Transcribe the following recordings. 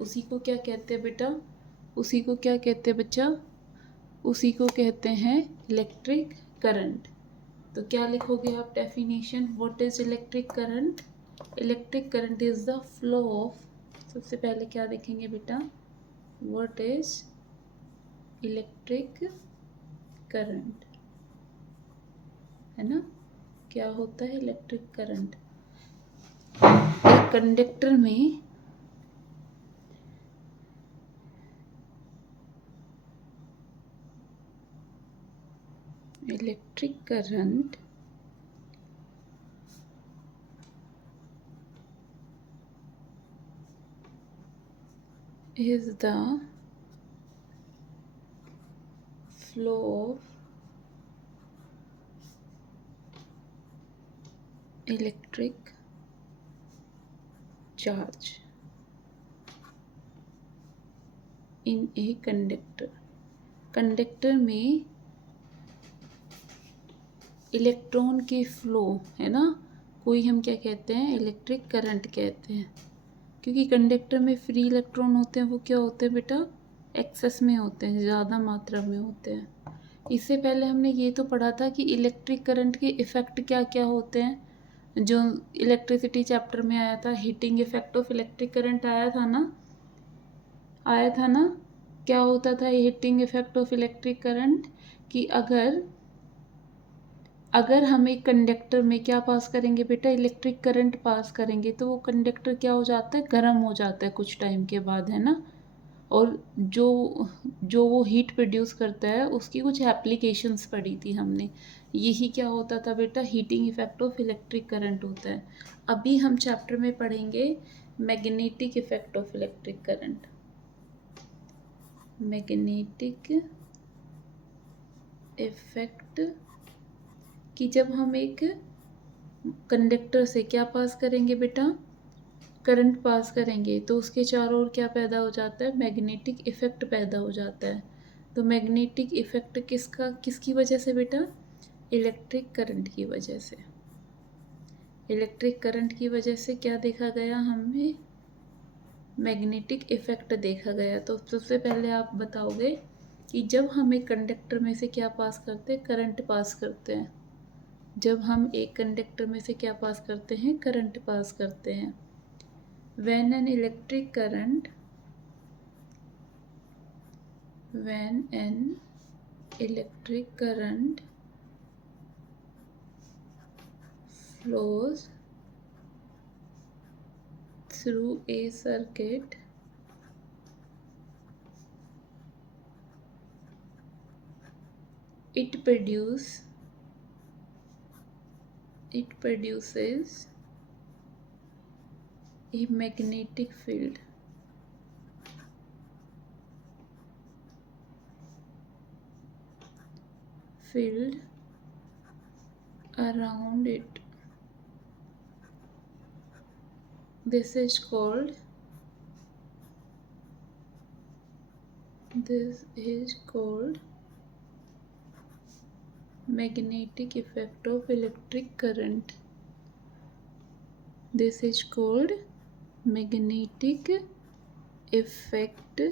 उसी को क्या कहते हैं बेटा? उसी को क्या कहते हैं बच्चा? उसी को कहते हैं इलेक्ट्रिक करंट। तो क्या लिखोगे आप definition? What is electric current? Electric current is the flow of, सबसे पहले क्या देखेंगे बेटा? व्हाट इज इलेक्ट्रिक करंट, है ना? क्या होता है इलेक्ट्रिक करंट? एक कंडक्टर में electric current is the flow of electric charge in a conductor। Conductor में इलेक्ट्रॉन के फ्लो, है ना, कोई हम क्या कहते हैं? इलेक्ट्रिक करंट कहते हैं। क्योंकि कंडक्टर में फ्री इलेक्ट्रॉन होते हैं, वो क्या होते हैं बेटा? एक्सेस में होते हैं, ज़्यादा मात्रा में होते हैं। इससे पहले हमने ये तो पढ़ा था कि इलेक्ट्रिक करंट के इफ़ेक्ट क्या क्या होते हैं, जो इलेक्ट्रिसिटी चैप्टर में आया था, heating effect of electric current आया था ना? क्या होता था heating effect of electric current? कि अगर हम एक कंडक्टर में क्या पास करेंगे बेटा? इलेक्ट्रिक करंट पास करेंगे, तो वो कंडक्टर क्या हो जाता है? गर्म हो जाता है कुछ टाइम के बाद, है ना? और जो वो हीट प्रोड्यूस करता है, उसकी कुछ एप्लीकेशंस पढ़ी थी हमने। यही क्या होता था बेटा? Heating effect of electric current होता है। अभी हम चैप्टर में पढ़ेंगे magnetic effect of electric current. Magnetic effect कि जब हम एक कंडक्टर से क्या पास करेंगे बेटा? करंट पास करेंगे, तो उसके चारों ओर क्या पैदा हो जाता है? मैग्नेटिक इफेक्ट पैदा हो जाता है। तो मैग्नेटिक इफेक्ट किसकी वजह से बेटा? इलेक्ट्रिक करंट की वजह से। इलेक्ट्रिक करंट की वजह से क्या देखा गया हमें? मैग्नेटिक इफेक्ट देखा गया। तो सबसे पहले आप बताओगे कि जब हम एक कंडक्टर में से क्या पास करते हैं? करंट पास करते हैं। जब हम एक कंडक्टर में से क्या पास करते हैं? करंट पास करते हैं। when an electric current flows through a circuit, it produces a magnetic field around it. This is called magnetic effect of electric current. This is called magnetic effect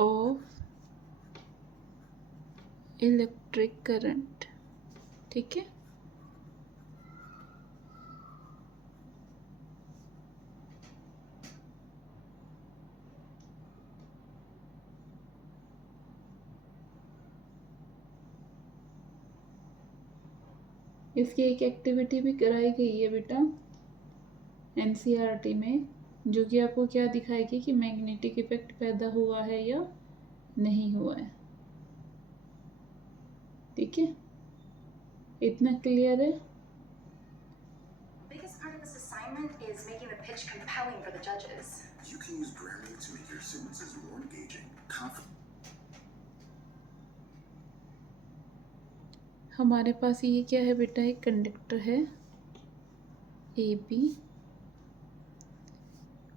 of electric current. ठीक है, इसकी एक activity भी कराई गई है बेटा NCERT में, जो कि आपको क्या दिखाएगी कि मैग्नेटिक इफेक्ट पैदा हुआ है या नहीं हुआ है। ठीक है, इतना क्लियर है? Biggest part of this assignment is making the pitch compelling for the judges. You can use Grammarly to make your sentences more engaging, confident. हमारे पास ये क्या है बेटा? एक कंडक्टर है ए बी,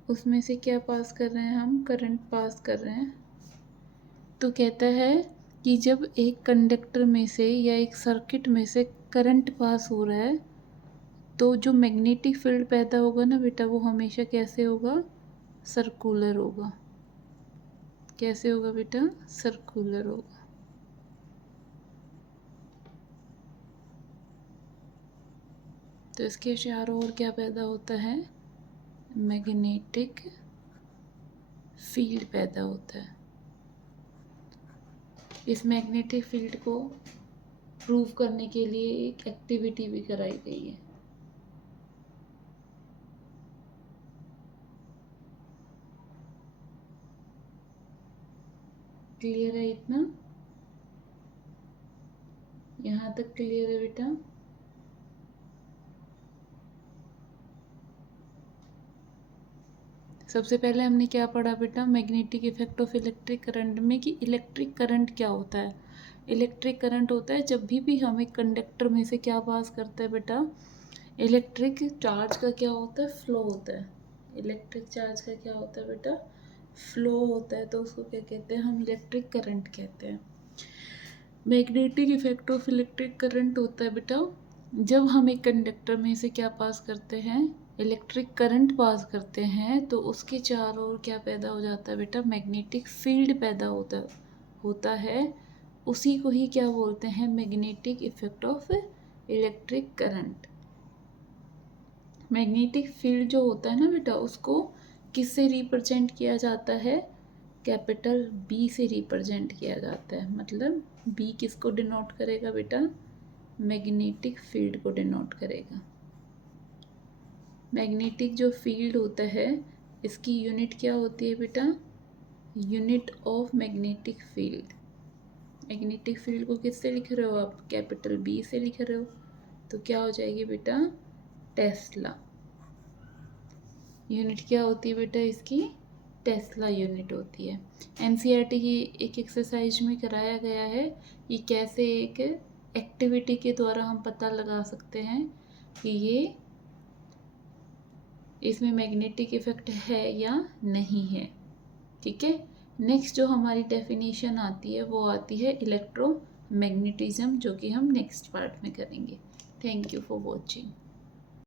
उसमें से क्या पास कर रहे हैं हम? करंट पास कर रहे हैं। तो कहता है कि जब एक कंडक्टर में से या एक सर्किट में से करंट पास हो रहा है, तो जो मैग्नेटिक फील्ड पैदा होगा ना बेटा, वो हमेशा कैसे होगा? सर्कुलर होगा। कैसे होगा बेटा? सर्कुलर होगा। तो इसके चारों ओर क्या पैदा होता है? मैग्नेटिक फील्ड पैदा होता है। इस मैग्नेटिक फील्ड को प्रूव करने के लिए एक एक्टिविटी भी कराई गई है। क्लियर है इतना? यहाँ तक क्लियर है बेटा? सबसे पहले हमने क्या पढ़ा बेटा? Magnetic effect of electric current में कि इलेक्ट्रिक करंट क्या होता है। इलेक्ट्रिक करंट होता है जब भी हम एक कंडक्टर में से क्या पास करते हैं बेटा? इलेक्ट्रिक चार्ज का क्या होता है? फ्लो होता है। इलेक्ट्रिक चार्ज का क्या होता है बेटा? फ्लो होता है। तो उसको क्या कहते हैं? हम इलेक्ट्रिक करंट कहते हैं। Magnetic effect of electric current होता है बेटा जब हम एक कंडक्टर में से क्या पास करते हैं? इलेक्ट्रिक करंट पास करते हैं, तो उसके चारों ओर क्या पैदा हो जाता है बेटा? मैग्नेटिक फील्ड पैदा होता है। उसी को ही क्या बोलते हैं? Magnetic effect of electric current. Magnetic field जो होता है ना बेटा, उसको किससे रिप्रेजेंट किया जाता है? कैपिटल बी से रिप्रेजेंट किया जाता है। मतलब बी किसको डिनोट करेगा बेटा? मैग्नेटिक फील्ड को डिनोट करेगा। मैग्नेटिक जो फील्ड होता है, इसकी यूनिट क्या होती है बेटा? Unit of magnetic field. Magnetic field को किससे लिख रहे हो आप? कैपिटल बी से लिख रहे हो। तो क्या हो जाएगी बेटा? टेस्ला। यूनिट क्या होती है बेटा इसकी? टेस्ला यूनिट होती है। एनसीईआरटी की एक एक्सरसाइज में कराया गया है कि कैसे एक एक्टिविटी के द्वारा हम पता लगा सकते हैं कि ये इसमें मैग्नेटिक इफेक्ट है या नहीं है। ठीक है। नेक्स्ट जो हमारी डेफिनेशन आती है वो आती है इलेक्ट्रोमैग्नेटिज्म, जो कि हम नेक्स्ट पार्ट में करेंगे। Thank you for watching.